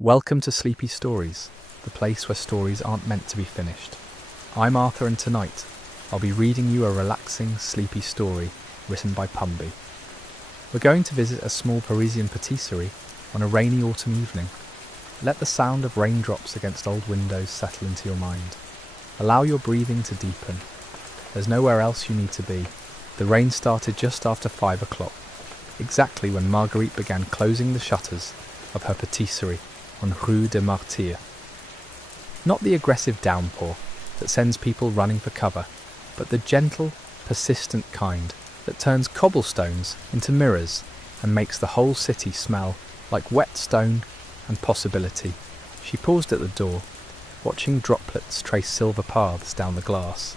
Welcome to Sleepy Stories, the place where stories aren't meant to be finished. I'm Arthur, and tonight I'll be reading you a relaxing, sleepy story written by Pumby. We're going to visit a small Parisian patisserie on a rainy autumn evening. Let the sound of raindrops against old windows settle into your mind. Allow your breathing to deepen. There's nowhere else you need to be. The rain started just after 5 o'clock, exactly when Marguerite began closing the shutters of her patisserie on Rue de Martyrs. Not the aggressive downpour that sends people running for cover, but the gentle, persistent kind that turns cobblestones into mirrors and makes the whole city smell like wet stone and possibility. She paused at the door, watching droplets trace silver paths down the glass,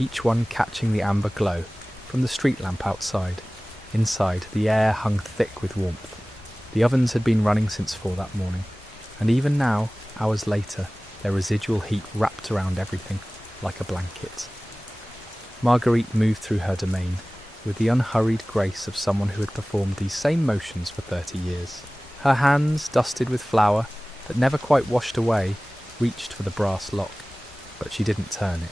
each one catching the amber glow from the street lamp outside. Inside, the air hung thick with warmth. The ovens had been running since 4 that morning, and even now, hours later, their residual heat wrapped around everything like a blanket. Marguerite moved through her domain with the unhurried grace of someone who had performed these same motions for 30 years. Her hands, dusted with flour that never quite washed away, reached for the brass lock, but she didn't turn it.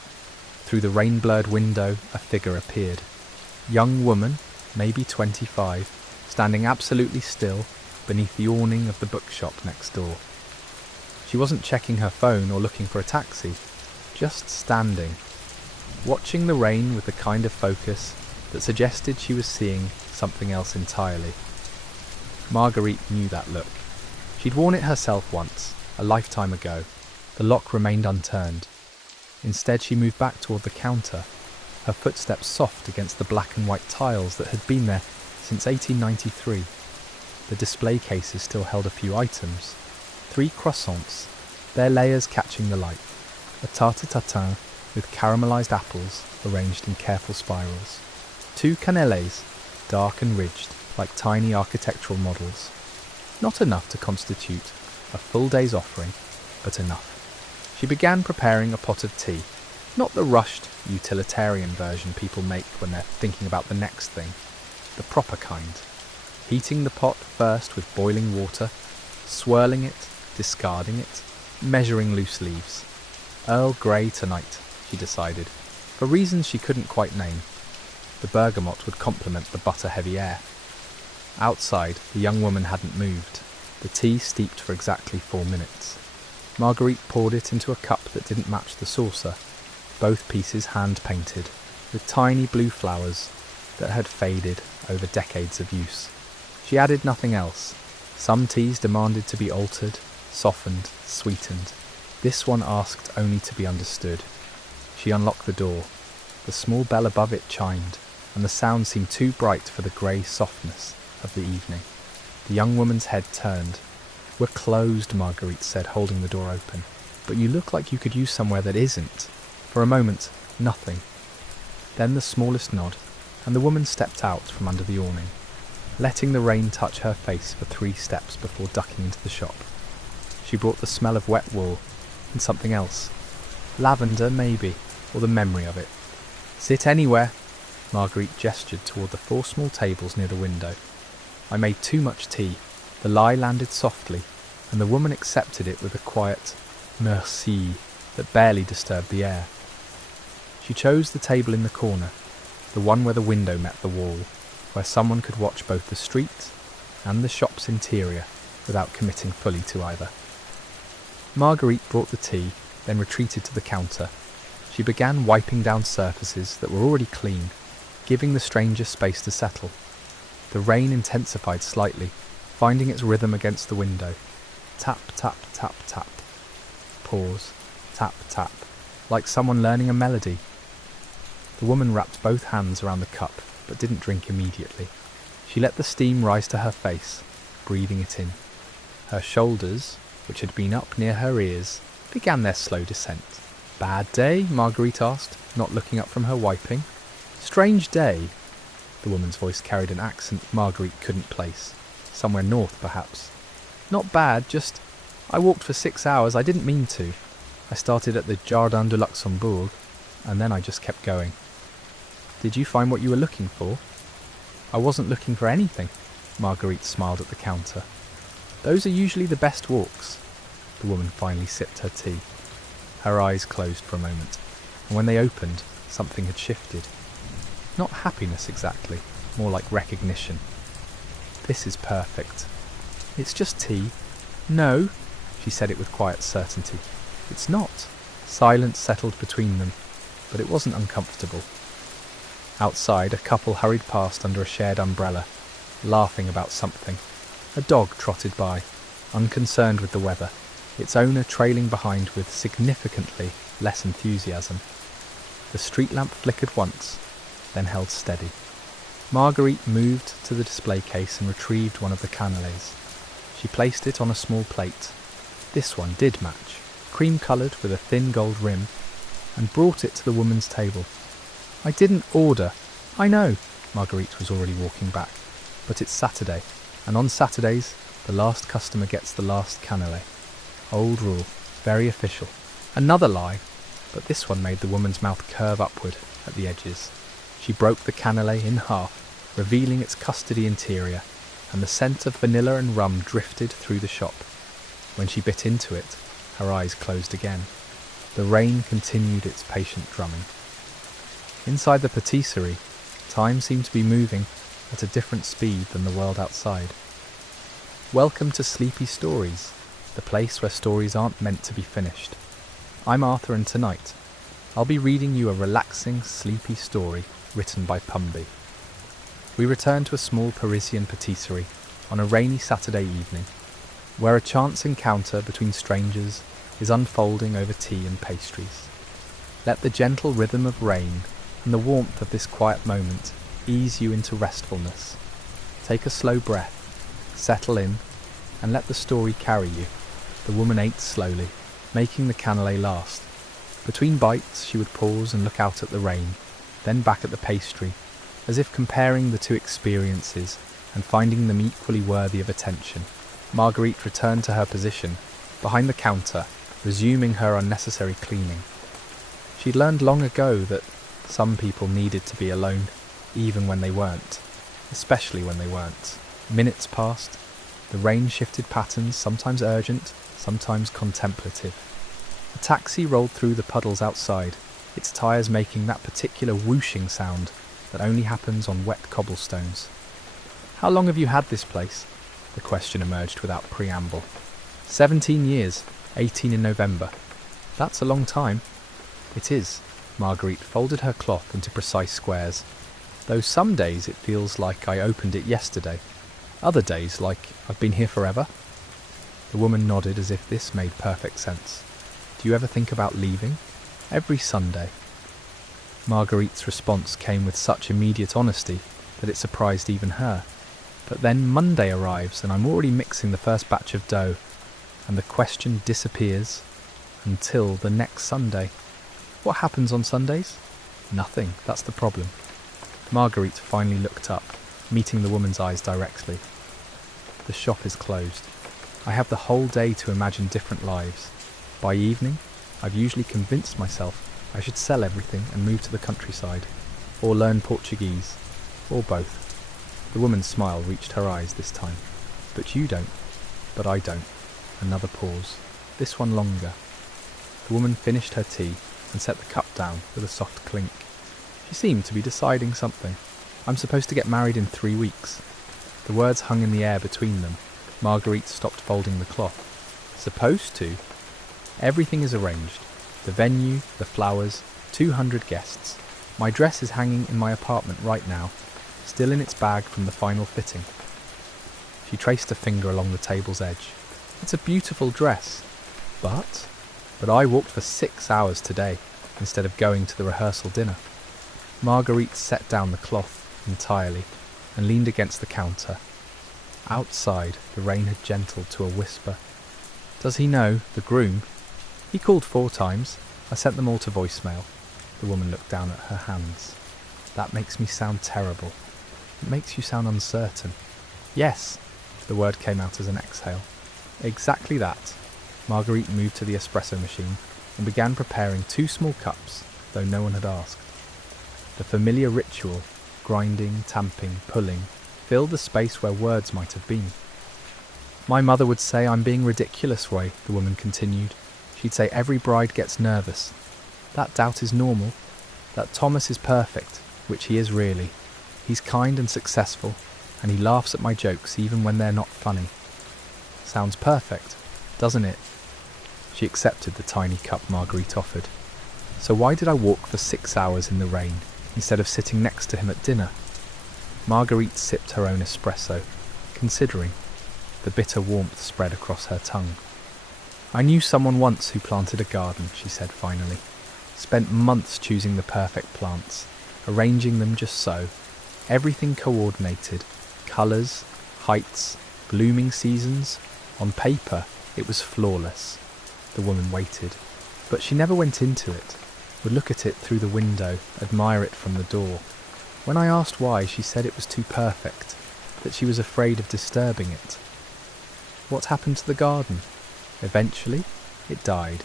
Through the rain-blurred window, a figure appeared. Young woman, maybe 25, standing absolutely still beneath the awning of the bookshop next door. She wasn't checking her phone or looking for a taxi, just standing, watching the rain with the kind of focus that suggested she was seeing something else entirely. Marguerite knew that look. She'd worn it herself once, a lifetime ago. The lock remained unturned. Instead, she moved back toward the counter, her footsteps soft against the black and white tiles that had been there since 1893. The display cases still held a few items. 3 croissants, their layers catching the light. A tarte tatin with caramelised apples arranged in careful spirals. 2 cannelés, dark and ridged, like tiny architectural models. Not enough to constitute a full day's offering, but enough. She began preparing a pot of tea, not the rushed, utilitarian version people make when they're thinking about the next thing, the proper kind. Heating the pot first with boiling water, swirling it, discarding it, measuring loose leaves. Earl Grey tonight, she decided, for reasons she couldn't quite name. The bergamot would complement the butter-heavy air. Outside, the young woman hadn't moved. The tea steeped for exactly 4 minutes. Marguerite poured it into a cup that didn't match the saucer, both pieces hand-painted, with tiny blue flowers that had faded over decades of use. She added nothing else. Some teas demanded to be altered, softened, sweetened. This one asked only to be understood. She unlocked the door. The small bell above it chimed, and the sound seemed too bright for the grey softness of the evening. The young woman's head turned. "We're closed," Marguerite said, holding the door open. "But you look like you could use somewhere that isn't." For a moment, nothing. Then the smallest nod, and the woman stepped out from under the awning, letting the rain touch her face for 3 steps before ducking into the shop. She brought the smell of wet wool and something else. Lavender, maybe, or the memory of it. "Sit anywhere." Marguerite gestured toward the 4 small tables near the window. "I made too much tea." The lie landed softly, and the woman accepted it with a quiet merci that barely disturbed the air. She chose the table in the corner, the one where the window met the wall, where someone could watch both the street and the shop's interior without committing fully to either. Marguerite brought the tea, then retreated to the counter. She began wiping down surfaces that were already clean, giving the stranger space to settle. The rain intensified slightly, finding its rhythm against the window. Tap, tap, tap, tap. Pause. Tap, tap. Like someone learning a melody. The woman wrapped both hands around the cup, but didn't drink immediately. She let the steam rise to her face, breathing it in. Her shoulders, which had been up near her ears, began their slow descent. "Bad day?" Marguerite asked, not looking up from her wiping. "Strange day?" The woman's voice carried an accent Marguerite couldn't place. Somewhere north, perhaps. "Not bad, just... I walked for 6 hours, I didn't mean to. I started at the Jardin de Luxembourg, and then I just kept going." "Did you find what you were looking for?" "I wasn't looking for anything." Marguerite smiled at the counter. Those are usually the best walks. The woman finally sipped her tea. Her eyes closed for a moment, and when they opened, something had shifted. Not happiness exactly, more like recognition. This is perfect. It's just tea. No, she said it with quiet certainty. It's not. Silence settled between them, but it wasn't uncomfortable. Outside, a couple hurried past under a shared umbrella, laughing about something. A dog trotted by, unconcerned with the weather, its owner trailing behind with significantly less enthusiasm. The street lamp flickered once, then held steady. Marguerite moved to the display case and retrieved one of the cannelés. She placed it on a small plate. This one did match, cream-coloured with a thin gold rim, and brought it to the woman's table. I didn't order. I know. Marguerite was already walking back. But it's Saturday, and on Saturdays, the last customer gets the last cannelé. Old rule, very official. Another lie, but this one made the woman's mouth curve upward at the edges. She broke the cannelé in half, revealing its custardy interior, and the scent of vanilla and rum drifted through the shop. When she bit into it, her eyes closed again. The rain continued its patient drumming. Inside the patisserie, time seemed to be moving at a different speed than the world outside. Welcome to Sleepy Stories, the place where stories aren't meant to be finished. I'm Arthur, and tonight, I'll be reading you a relaxing, sleepy story written by Pumby. We return to a small Parisian patisserie on a rainy Saturday evening, where a chance encounter between strangers is unfolding over tea and pastries. Let the gentle rhythm of rain and the warmth of this quiet moment ease you into restfulness. Take a slow breath, settle in, and let the story carry you. The woman ate slowly, making the cannelé last. Between bites, she would pause and look out at the rain, then back at the pastry, as if comparing the two experiences and finding them equally worthy of attention. Marguerite returned to her position, behind the counter, resuming her unnecessary cleaning. She'd learned long ago that some people needed to be alone, even when they weren't, especially when they weren't. Minutes passed. The rain shifted patterns, sometimes urgent, sometimes contemplative. A taxi rolled through the puddles outside, its tyres making that particular whooshing sound that only happens on wet cobblestones. How long have you had this place? The question emerged without preamble. 17 years, 18 in November. That's a long time. It is. Marguerite folded her cloth into precise squares. Though some days it feels like I opened it yesterday. Other days like I've been here forever. The woman nodded as if this made perfect sense. Do you ever think about leaving? Every Sunday. Marguerite's response came with such immediate honesty that it surprised even her. But then Monday arrives and I'm already mixing the first batch of dough, and the question disappears until the next Sunday. What happens on Sundays? Nothing, that's the problem. Marguerite finally looked up, meeting the woman's eyes directly. The shop is closed. I have the whole day to imagine different lives. By evening, I've usually convinced myself I should sell everything and move to the countryside, or learn Portuguese, or both. The woman's smile reached her eyes this time. But you don't. But I don't. Another pause. This one longer. The woman finished her tea and set the cup down with a soft clink. She seemed to be deciding something. I'm supposed to get married in 3 weeks. The words hung in the air between them. Marguerite stopped folding the cloth. Supposed to? Everything is arranged. The venue, the flowers, 200 guests. My dress is hanging in my apartment right now, still in its bag from the final fitting. She traced a finger along the table's edge. It's a beautiful dress. But I walked for 6 hours today, instead of going to the rehearsal dinner. Marguerite set down the cloth entirely and leaned against the counter. Outside, the rain had gentled to a whisper. Does he know, the groom? He called 4 times. I sent them all to voicemail. The woman looked down at her hands. That makes me sound terrible. It makes you sound uncertain. Yes, the word came out as an exhale. Exactly that. Marguerite moved to the espresso machine and began preparing 2 small cups, though no one had asked. The familiar ritual, grinding, tamping, pulling, filled the space where words might have been. My mother would say I'm being ridiculous, Roy, the woman continued. She'd say every bride gets nervous. That doubt is normal. That Thomas is perfect, which he is really. He's kind and successful, and he laughs at my jokes even when they're not funny. Sounds perfect, doesn't it? She accepted the tiny cup Marguerite offered. So why did I walk for 6 hours in the rain instead of sitting next to him at dinner? Marguerite sipped her own espresso, considering. The bitter warmth spread across her tongue. I knew someone once who planted a garden, she said finally. Spent months choosing the perfect plants, arranging them just so. Everything coordinated. Colours, heights, blooming seasons. On paper, it was flawless. The woman waited. But she never went into it. Would look at it through the window, admire it from the door. When I asked why, she said it was too perfect, that she was afraid of disturbing it. What happened to the garden? Eventually, it died.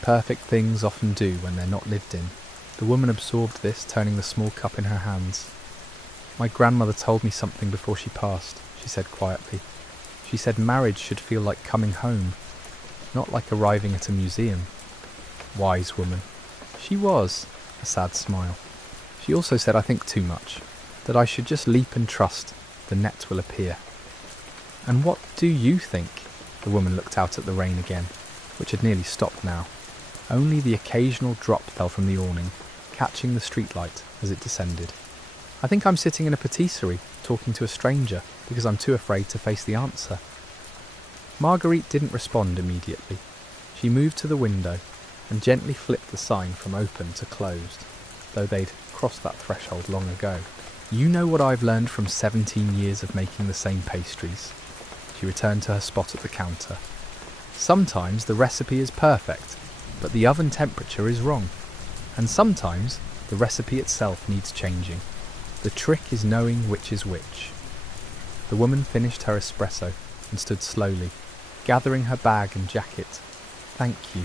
Perfect things often do when they're not lived in. The woman absorbed this, turning the small cup in her hands. My grandmother told me something before she passed, she said quietly. She said marriage should feel like coming home, not like arriving at a museum. Wise woman. She was, a sad smile. She also said I think too much, that I should just leap and trust the net will appear. And what do you think? The woman looked out at the rain again, which had nearly stopped now. Only the occasional drop fell from the awning, catching the streetlight as it descended. I think I'm sitting in a patisserie, talking to a stranger, because I'm too afraid to face the answer. Marguerite didn't respond immediately. She moved to the window and gently flipped the sign from open to closed, though they'd crossed that threshold long ago. You know what I've learned from 17 years of making the same pastries. She returned to her spot at the counter. Sometimes the recipe is perfect, but the oven temperature is wrong. And sometimes the recipe itself needs changing. The trick is knowing which is which. The woman finished her espresso and stood slowly, gathering her bag and jacket. Thank you.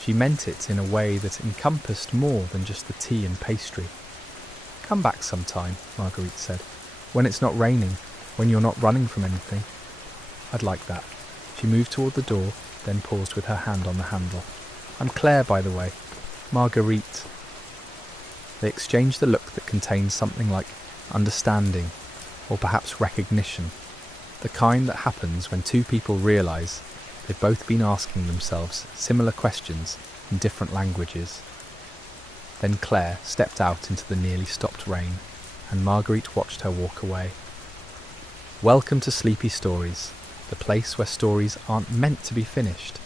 She meant it in a way that encompassed more than just the tea and pastry. Come back sometime, Marguerite said, when it's not raining, when you're not running from anything. I'd like that. She moved toward the door, then paused with her hand on the handle. I'm Claire, by the way. Marguerite. They exchanged a look that contained something like understanding, or perhaps recognition, the kind that happens when two people realise they've both been asking themselves similar questions in different languages. Then Claire stepped out into the nearly stopped rain, and Marguerite watched her walk away. Welcome to Sleepy Stories, the place where stories aren't meant to be finished.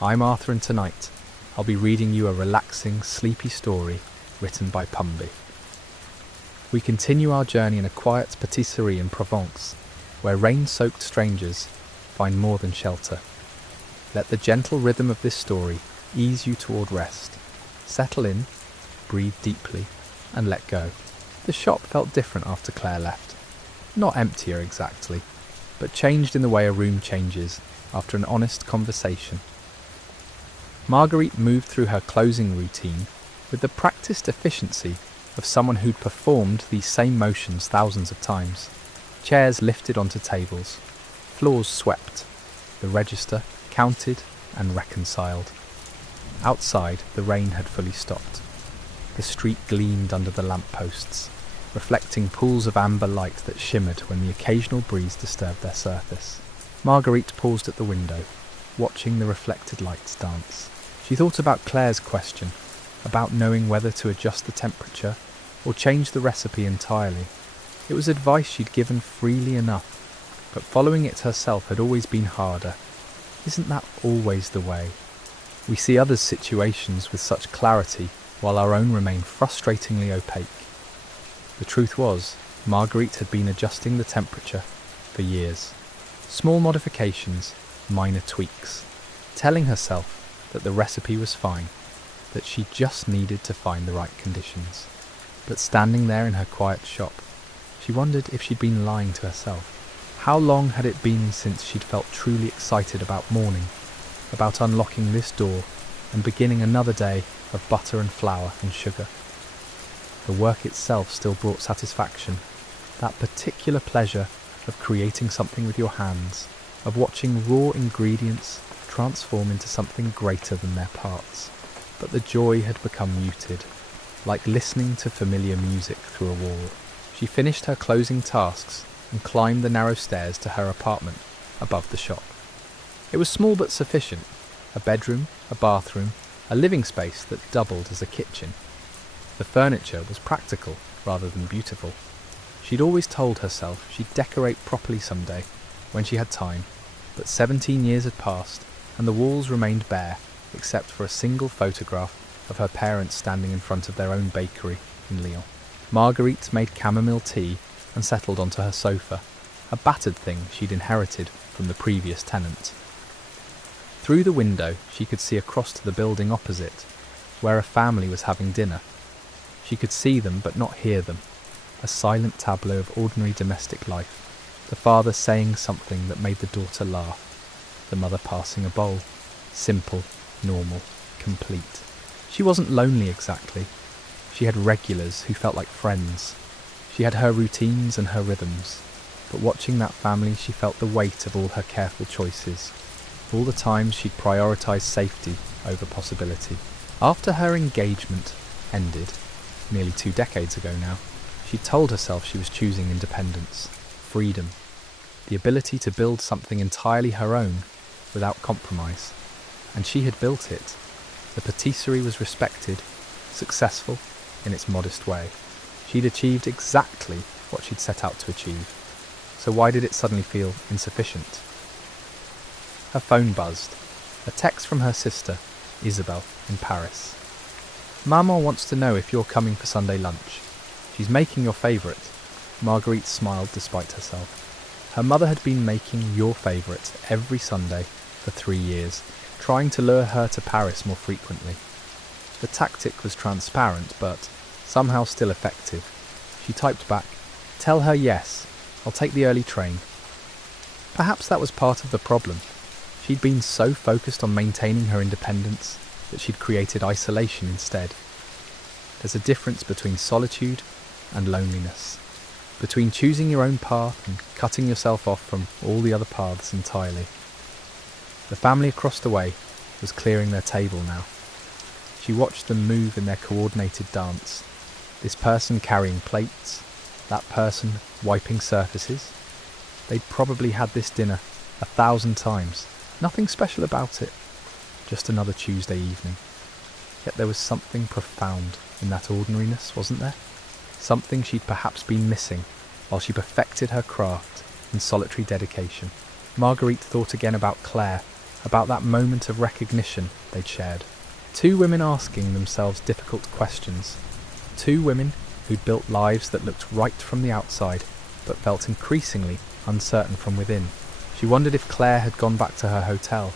I'm Arthur, and tonight I'll be reading you a relaxing, sleepy story written by Pumby. We continue our journey in a quiet patisserie in Provence, where rain-soaked strangers find more than shelter. Let the gentle rhythm of this story ease you toward rest. Settle in, breathe deeply, and let go. The shop felt different after Claire left. Not emptier exactly, but changed in the way a room changes after an honest conversation. Marguerite moved through her closing routine with the practiced efficiency of someone who'd performed these same motions thousands of times. Chairs lifted onto tables, floors swept, the register counted and reconciled. Outside, the rain had fully stopped. The street gleamed under the lampposts, reflecting pools of amber light that shimmered when the occasional breeze disturbed their surface. Marguerite paused at the window, watching the reflected lights dance. She thought about Claire's question, about knowing whether to adjust the temperature or change the recipe entirely. It was advice she'd given freely enough, but following it herself had always been harder. Isn't that always the way? We see others' situations with such clarity, while our own remain frustratingly opaque. The truth was, Marguerite had been adjusting the temperature for years. Small modifications, minor tweaks, telling herself that the recipe was fine, that she just needed to find the right conditions. But standing there in her quiet shop, she wondered if she'd been lying to herself. How long had it been since she'd felt truly excited about morning, about unlocking this door and beginning another day of butter and flour and sugar? The work itself still brought satisfaction, that particular pleasure of creating something with your hands, of watching raw ingredients transform into something greater than their parts. But the joy had become muted, like listening to familiar music through a wall. She finished her closing tasks and climbed the narrow stairs to her apartment above the shop. It was small but sufficient. A bedroom, a bathroom, a living space that doubled as a kitchen. The furniture was practical rather than beautiful. She'd always told herself she'd decorate properly someday, when she had time, but 17 years had passed and the walls remained bare, except for a single photograph of her parents standing in front of their own bakery in Lyon. Marguerite made chamomile tea and settled onto her sofa, a battered thing she'd inherited from the previous tenant. Through the window she could see across to the building opposite, where a family was having dinner. She could see them but not hear them, a silent tableau of ordinary domestic life, the father saying something that made the daughter laugh, the mother passing a bowl, simple, normal, complete. She wasn't lonely exactly. She had regulars who felt like friends. She had her routines and her rhythms, but watching that family she felt the weight of all her careful choices, all the times she'd prioritised safety over possibility. After her engagement ended, nearly 2 decades ago now, she told herself she was choosing independence, freedom, the ability to build something entirely her own without compromise. And she had built it. The patisserie was respected, successful in its modest way. She'd achieved exactly what she'd set out to achieve. So why did it suddenly feel insufficient? Her phone buzzed. A text from her sister, Isabelle, in Paris. Maman wants to know if you're coming for Sunday lunch. She's making your favourite. Marguerite smiled despite herself. Her mother had been making your favourite every Sunday for 3 years, trying to lure her to Paris more frequently. The tactic was transparent, but somehow still effective. She typed back, "Tell her yes, I'll take the early train." Perhaps that was part of the problem. She'd been so focused on maintaining her independence that she'd created isolation instead. There's a difference between solitude and loneliness, between choosing your own path and cutting yourself off from all the other paths entirely. The family across the way was clearing their table now. She watched them move in their coordinated dance, this person carrying plates, that person wiping surfaces. They'd probably had this dinner 1,000 times. Nothing special about it, just another Tuesday evening. Yet there was something profound in that ordinariness, wasn't there? Something she'd perhaps been missing while she perfected her craft in solitary dedication. Marguerite thought again about Claire, about that moment of recognition they'd shared. 2 women asking themselves difficult questions. 2 women who'd built lives that looked right from the outside, but felt increasingly uncertain from within. She wondered if Claire had gone back to her hotel,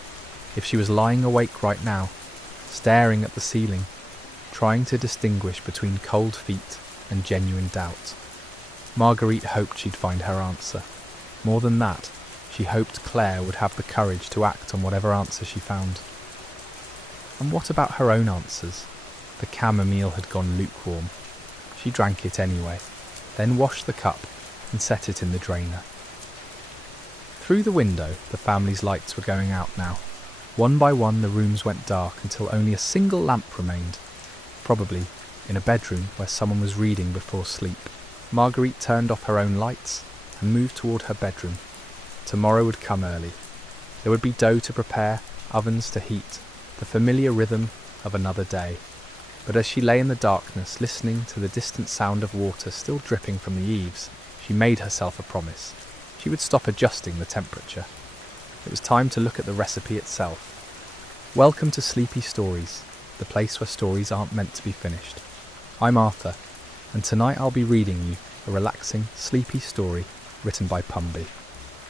if she was lying awake right now, staring at the ceiling, trying to distinguish between cold feet and genuine doubt. Marguerite hoped she'd find her answer. More than that, she hoped Claire would have the courage to act on whatever answer she found. And what about her own answers? The chamomile had gone lukewarm. She drank it anyway, then washed the cup and set it in the drainer. Through the window, the family's lights were going out now. One by one the rooms went dark until only a single lamp remained, probably in a bedroom where someone was reading before sleep. Marguerite turned off her own lights and moved toward her bedroom. Tomorrow would come early. There would be dough to prepare, ovens to heat, the familiar rhythm of another day. But as she lay in the darkness, listening to the distant sound of water still dripping from the eaves, she made herself a promise. She would stop adjusting the temperature. It was time to look at the recipe itself. Welcome to Sleepy Stories, the place where stories aren't meant to be finished. I'm Arthur, and tonight I'll be reading you a relaxing, sleepy story written by Pumby.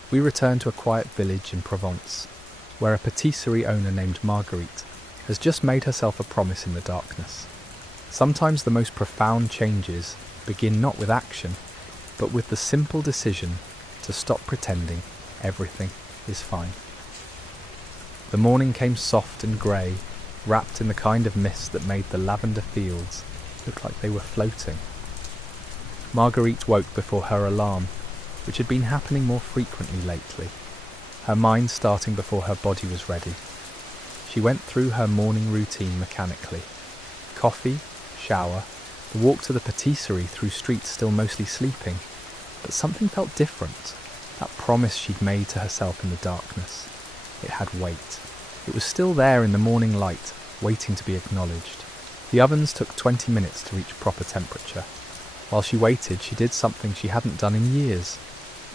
We return to a quiet village in Provence, where a patisserie owner named Marguerite has just made herself a promise in the darkness. Sometimes the most profound changes begin not with action, but with the simple decision to stop pretending everything is fine. The morning came soft and grey, wrapped in the kind of mist that made the lavender fields look like they were floating. Marguerite woke before her alarm, which had been happening more frequently lately. her mind starting before her body was ready. She went through her morning routine mechanically. Coffee, shower, the walk to the patisserie through streets still mostly sleeping. But something felt different. That promise she'd made to herself in the darkness. It had weight. It was still there in the morning light, waiting to be acknowledged. The ovens took 20 minutes to reach proper temperature. While she waited, she did something she hadn't done in years.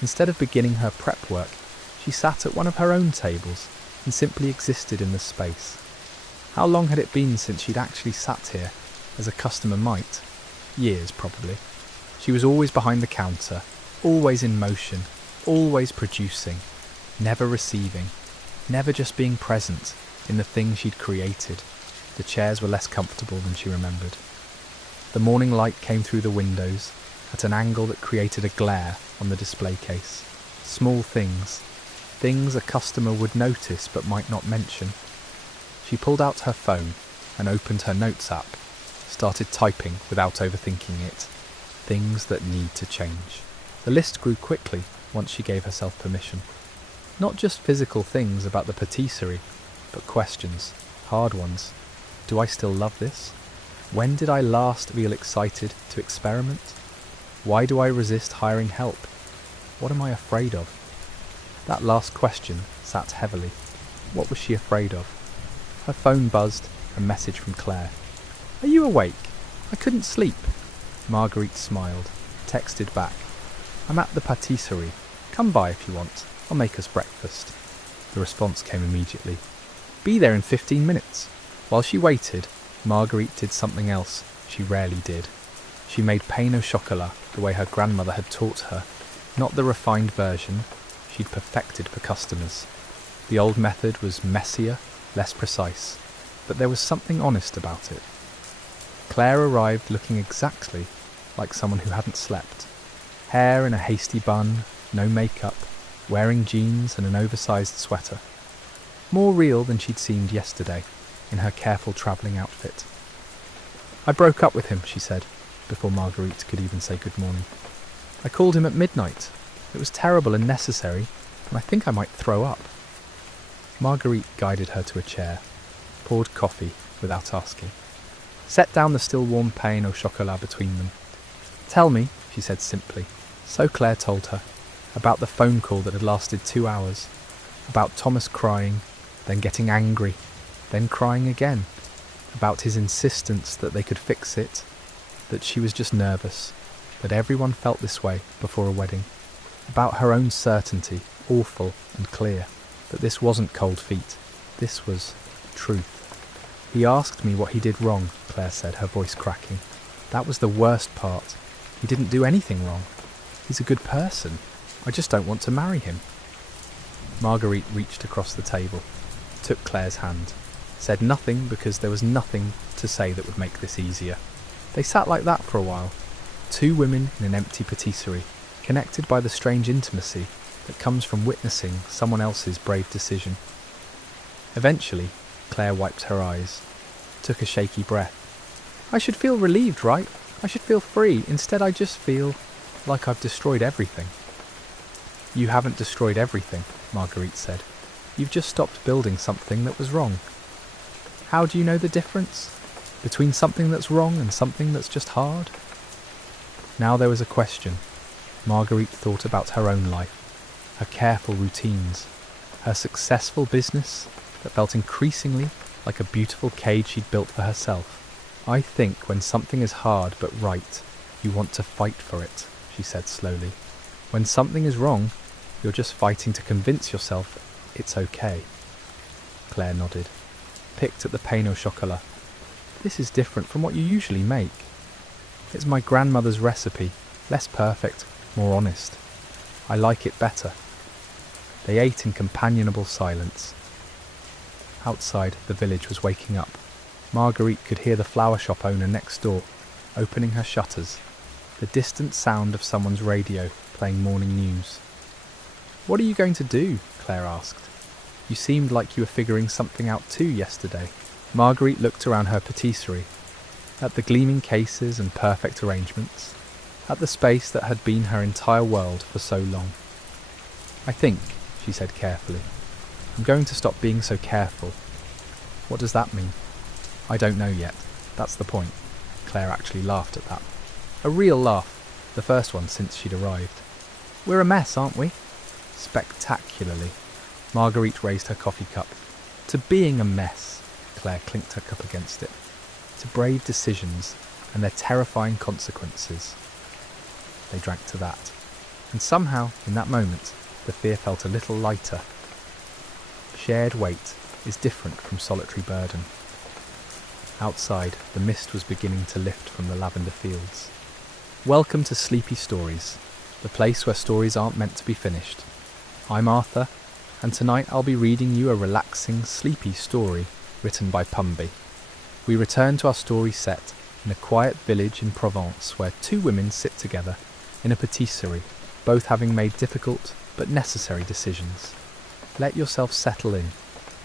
Instead of beginning her prep work, she sat at one of her own tables and simply existed in the space. How long had it been since she'd actually sat here, as a customer might? Years, probably. She was always behind the counter, always in motion, always producing, never receiving, never just being present in the thing she'd created. The chairs were less comfortable than she remembered. The morning light came through the windows at an angle that created a glare on the display case. Small things a customer would notice but might not mention. She pulled out her phone and opened her notes app, started typing without overthinking it. Things that need to change. The list grew quickly once she gave herself permission. Not just physical things about the patisserie, but questions, hard ones. Do I still love this? When did I last feel excited to experiment? Why do I resist hiring help? What am I afraid of? That last question sat heavily. What was she afraid of? Her phone buzzed, a message from Claire. Are you awake? I couldn't sleep. Marguerite smiled, texted back. I'm at the patisserie. Come by if you want. I'll make us breakfast. The response came immediately. Be there in 15 minutes. While she waited, Marguerite did something else she rarely did. She made pain au chocolat the way her grandmother had taught her, not the refined version she'd perfected for customers. The old method was messier, less precise, but there was something honest about it. Claire arrived looking exactly like someone who hadn't slept. Hair in a hasty bun, no makeup, wearing jeans and an oversized sweater. More real than she'd seemed yesterday in her careful travelling outfit. I broke up with him, she said, before Marguerite could even say good morning. I called him at midnight. It was terrible and necessary, and I think I might throw up. Marguerite guided her to a chair, poured coffee without asking, set down the still warm pain au chocolat between them. Tell me, she said simply, so Claire told her, about the phone call that had lasted 2 hours, about Thomas crying, then getting angry, then crying again, about his insistence that they could fix it, that she was just nervous, that everyone felt this way before a wedding, about her own certainty, awful and clear, that this wasn't cold feet, this was truth. He asked me what he did wrong, Claire said, her voice cracking. That was the worst part. He didn't do anything wrong. He's a good person. I just don't want to marry him. Marguerite reached across the table, took Claire's hand, said nothing because there was nothing to say that would make this easier. They sat like that for a while, two women in an empty patisserie, connected by the strange intimacy that comes from witnessing someone else's brave decision. Eventually, Claire wiped her eyes, took a shaky breath. I should feel relieved, right? I should feel free. Instead, I just feel like I've destroyed everything. You haven't destroyed everything, Marguerite said. You've just stopped building something that was wrong. How do you know the difference between something that's wrong and something that's just hard? Now there was a question. Marguerite thought about her own life, her careful routines, her successful business that felt increasingly like a beautiful cage she'd built for herself. I think when something is hard but right, you want to fight for it, she said slowly. When something is wrong, you're just fighting to convince yourself it's okay. Claire nodded, picked at the pain au chocolat. This is different from what you usually make. It's my grandmother's recipe, less perfect, more honest. I like it better. They ate in companionable silence. Outside, the village was waking up. Marguerite could hear the flower shop owner next door, opening her shutters, the distant sound of someone's radio playing morning news. What are you going to do? Claire asked. You seemed like you were figuring something out too yesterday. Marguerite looked around her patisserie, at the gleaming cases and perfect arrangements, at the space that had been her entire world for so long. I think, she she said carefully. I'm going to stop being so careful. What does that mean? I don't know yet. That's the point. Claire actually laughed at that. A real laugh, the first one since she'd arrived. We're a mess, aren't we? Spectacularly. Marguerite raised her coffee cup. To being a mess, Claire clinked her cup against it. To brave decisions and their terrifying consequences. They drank to that. And somehow, in that moment, the fear felt a little lighter. Shared weight is different from solitary burden. Outside, the mist was beginning to lift from the lavender fields. Welcome to Sleepy Stories, the place where stories aren't meant to be finished. I'm Arthur, and tonight I'll be reading you a relaxing, sleepy story written by Pumby. We return to our story set in a quiet village in Provence where two women sit together in a patisserie, both having made difficult but necessary decisions. Let yourself settle in,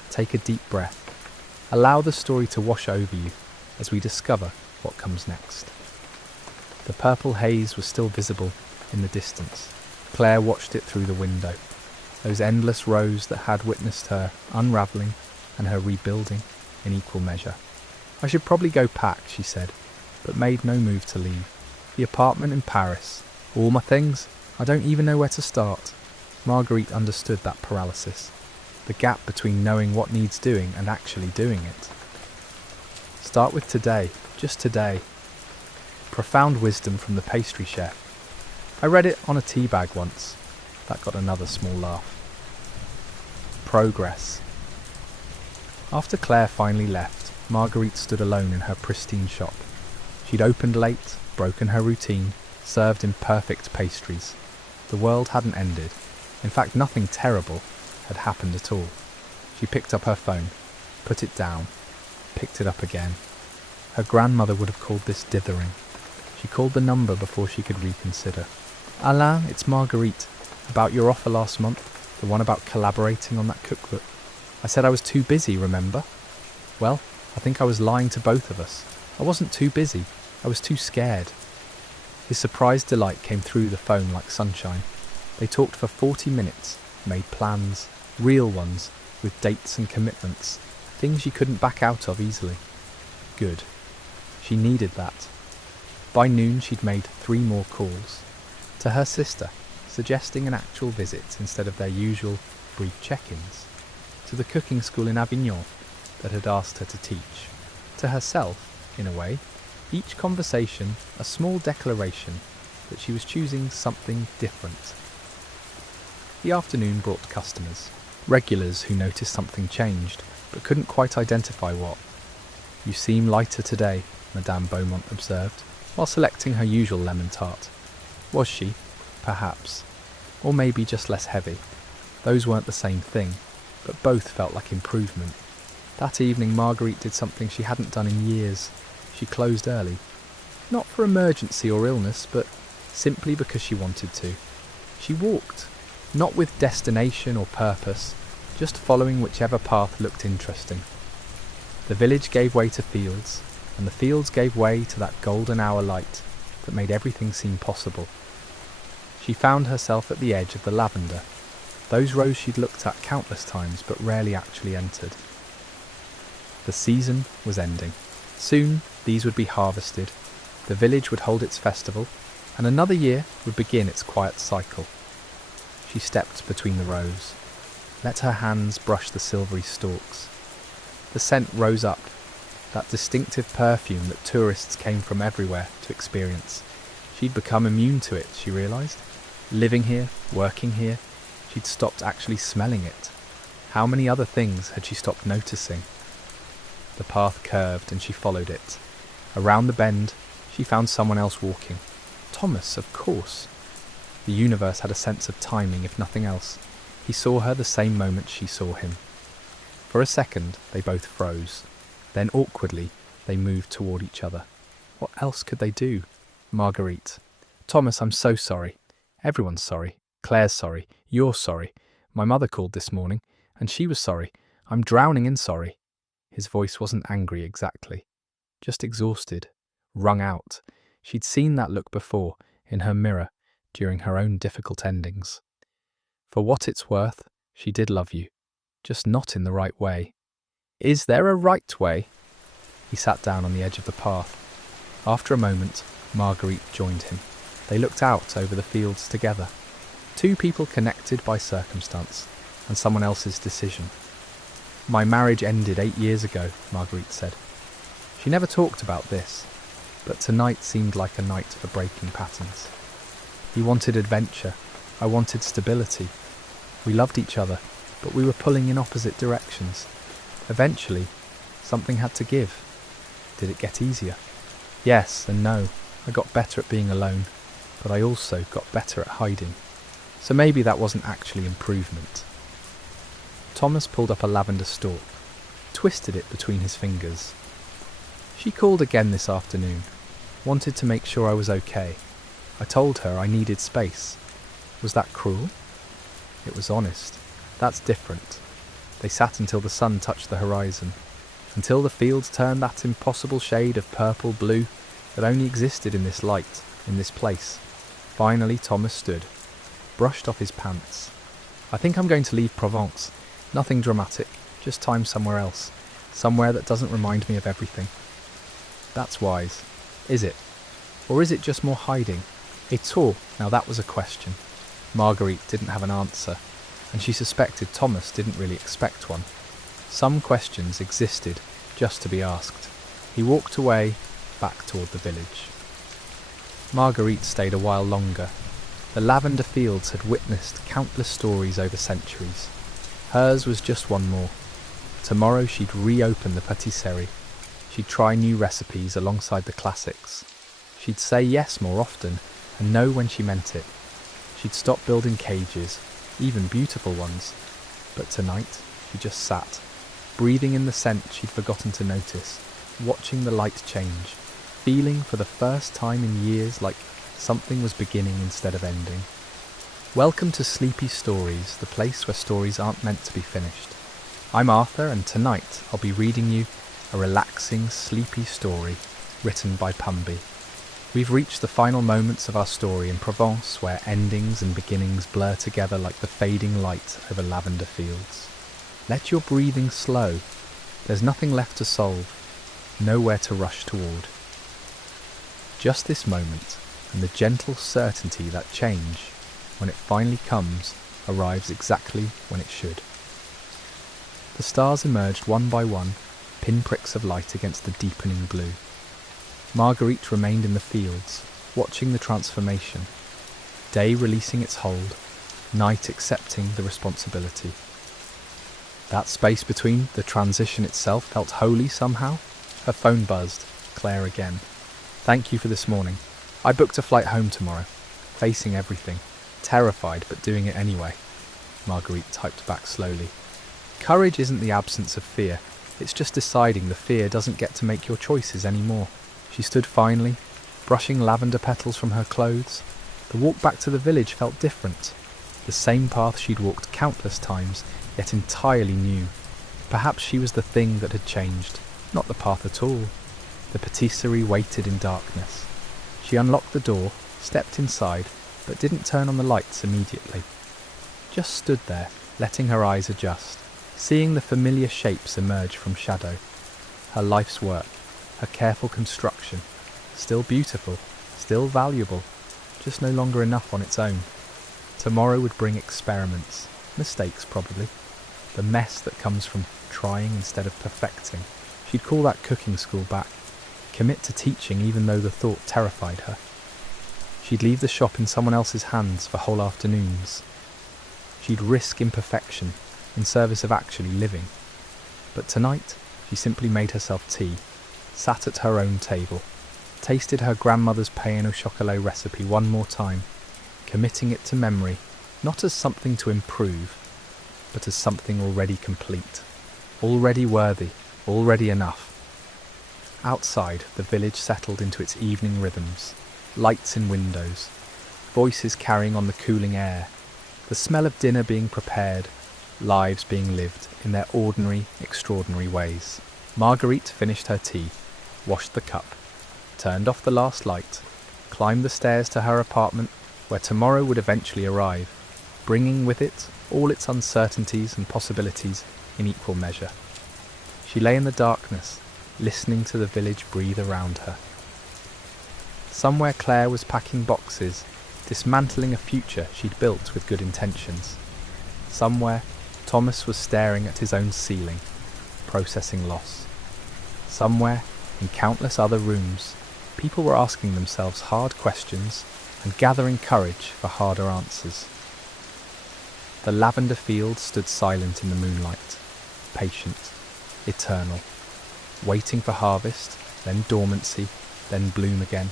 take a deep breath, allow the story to wash over you as we discover what comes next. The purple haze was still visible in the distance. Claire watched it through the window, those endless rows that had witnessed her unravelling and her rebuilding in equal measure. I should probably go pack, she said, but made no move to leave. The apartment in Paris, all my things, I don't even know where to start. Marguerite understood that paralysis, the gap between knowing what needs doing and actually doing it. Start with today, just today. Profound wisdom from the pastry chef. I read it on a tea bag once. That got another small laugh. Progress. After Claire finally left, Marguerite stood alone in her pristine shop. She'd opened late, broken her routine, served imperfect pastries. The world hadn't ended. In fact, nothing terrible had happened at all. She picked up her phone, put it down, picked it up again. Her grandmother would have called this dithering. She called the number before she could reconsider. Alain, it's Marguerite. About your offer last month, the one about collaborating on that cookbook. I said I was too busy, remember? Well, I think I was lying to both of us. I wasn't too busy. I was too scared. His surprised delight came through the phone like sunshine. They talked for 40 minutes, made plans, real ones, with dates and commitments, things you couldn't back out of easily. Good. She needed that. By noon she'd made 3 more calls. To her sister, suggesting an actual visit instead of their usual brief check-ins. To the cooking school in Avignon that had asked her to teach. To herself, in a way, each conversation a small declaration that she was choosing something different. The afternoon brought customers, regulars who noticed something changed, but couldn't quite identify what. You seem lighter today, Madame Beaumont observed, while selecting her usual lemon tart. Was she? Perhaps. Or maybe just less heavy. Those weren't the same thing, but both felt like improvement. That evening Marguerite did something she hadn't done in years. She closed early. Not for emergency or illness, but simply because she wanted to. She walked. Not with destination or purpose, just following whichever path looked interesting. The village gave way to fields, and the fields gave way to that golden hour light that made everything seem possible. She found herself at the edge of the lavender, those rows she'd looked at countless times but rarely actually entered. The season was ending. Soon these would be harvested, the village would hold its festival, and another year would begin its quiet cycle. She stepped between the rows, let her hands brush the silvery stalks. The scent rose up, that distinctive perfume that tourists came from everywhere to experience. She'd become immune to it, she realised. Living here, working here, she'd stopped actually smelling it. How many other things had she stopped noticing? The path curved and she followed it. Around the bend, she found someone else walking. Thomas, of course. The universe had a sense of timing, if nothing else. He saw her the same moment she saw him. For a second, they both froze. Then awkwardly, they moved toward each other. What else could they do? Marguerite. Thomas, I'm so sorry. Everyone's sorry. Claire's sorry. You're sorry. My mother called this morning, and she was sorry. I'm drowning in sorry. His voice wasn't angry exactly. Just exhausted. Wrung out. She'd seen that look before, in her mirror, during her own difficult endings. For what it's worth, She did love you, just not in the right way. Is there a right way? He sat down on the edge of the path. After a moment, Marguerite joined him. They looked out over the fields together. Two people connected by circumstance and someone else's decision. My marriage ended 8 years ago, Marguerite said. She never talked about this, but tonight seemed like a night for breaking patterns. He wanted adventure. I wanted stability. We loved each other, but we were pulling in opposite directions. Eventually, something had to give. Did it get easier? Yes and no. I got better at being alone, but I also got better at hiding. So maybe that wasn't actually improvement. Thomas pulled up a lavender stalk, twisted it between his fingers. She called again this afternoon, wanted to make sure I was okay. I told her I needed space. Was that cruel? It was honest. That's different. They sat until the sun touched the horizon, until the fields turned that impossible shade of purple-blue that only existed in this light, in this place. Finally Thomas stood, brushed off his pants. I think I'm going to leave Provence. Nothing dramatic, just time somewhere else, somewhere that doesn't remind me of everything. That's wise. Is it? Or is it just more hiding? Et toi? Now that was a question. Marguerite didn't have an answer, and she suspected Thomas didn't really expect one. Some questions existed just to be asked. He walked away, back toward the village. Marguerite stayed a while longer. The lavender fields had witnessed countless stories over centuries. Hers was just one more. Tomorrow she'd reopen the patisserie. She'd try new recipes alongside the classics. She'd say yes more often and know when she meant it. She'd stop building cages, even beautiful ones. But tonight, she just sat, breathing in the scent she'd forgotten to notice, watching the light change, feeling for the first time in years like something was beginning instead of ending. Welcome to Sleepy Stories, the place where stories aren't meant to be finished. I'm Arthur, and tonight I'll be reading you a relaxing, sleepy story written by Pumby. We've reached the final moments of our story in Provence, where endings and beginnings blur together like the fading light over lavender fields. Let your breathing slow. There's nothing left to solve, nowhere to rush toward. Just this moment, and the gentle certainty that change, when it finally comes, arrives exactly when it should. The stars emerged one by one, pinpricks of light against the deepening blue. Marguerite remained in the fields, watching the transformation, day releasing its hold, night accepting the responsibility. That space between the transition itself felt holy somehow. Her phone buzzed. Claire again. Thank you for this morning. I booked a flight home tomorrow. Facing everything. Terrified, but doing it anyway. Marguerite typed back slowly. Courage isn't the absence of fear. It's just deciding the fear doesn't get to make your choices anymore. She stood finally, brushing lavender petals from her clothes. The walk back to the village felt different. The same path she'd walked countless times, yet entirely new. Perhaps she was the thing that had changed, not the path at all. The patisserie waited in darkness. She unlocked the door, stepped inside, but didn't turn on the lights immediately. Just stood there, letting her eyes adjust, seeing the familiar shapes emerge from shadow. Her life's work, her careful construction, still beautiful, still valuable, just no longer enough on its own. Tomorrow would bring experiments, mistakes probably, the mess that comes from trying instead of perfecting. She'd call that cooking school back, commit to teaching even though the thought terrified her. She'd leave the shop in someone else's hands for whole afternoons. She'd risk imperfection in service of actually living. But tonight, she simply made herself tea, sat at her own table, tasted her grandmother's pain au chocolat recipe one more time, committing it to memory, not as something to improve, but as something already complete, already worthy, already enough. Outside, the village settled into its evening rhythms, lights in windows, voices carrying on the cooling air, the smell of dinner being prepared, lives being lived in their ordinary, extraordinary ways. Marguerite finished her tea, washed the cup, turned off the last light, climbed the stairs to her apartment, where tomorrow would eventually arrive. bringing with it all its uncertainties and possibilities in equal measure. She lay in the darkness, listening to the village breathe around her. Somewhere Claire was packing boxes, dismantling a future she'd built with good intentions. Somewhere Thomas was staring at his own ceiling, processing loss. Somewhere, in countless other rooms, people were asking themselves hard questions and gathering courage for harder answers. The lavender field stood silent in the moonlight, patient, eternal, waiting for harvest, then dormancy, then bloom again.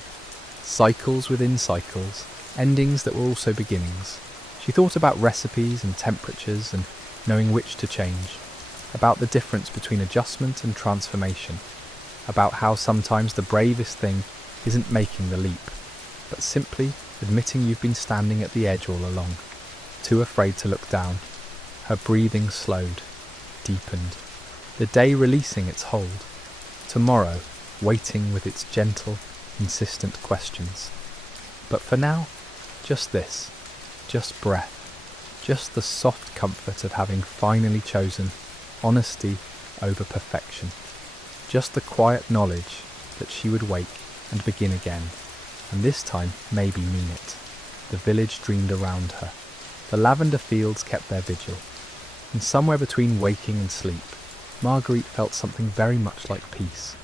Cycles within cycles, endings that were also beginnings. She thought about recipes and temperatures and knowing which to change, about the difference between adjustment and transformation, about how sometimes the bravest thing isn't making the leap, but simply admitting you've been standing at the edge all along, too afraid to look down. Her breathing slowed, deepened, the day releasing its hold, tomorrow waiting with its gentle, insistent questions. But for now, just this, just breath, just the soft comfort of having finally chosen honesty over perfection, just the quiet knowledge that she would wake and begin again, and this time maybe mean it. The village dreamed around her. The lavender fields kept their vigil, and somewhere between waking and sleep, Marguerite felt something very much like peace.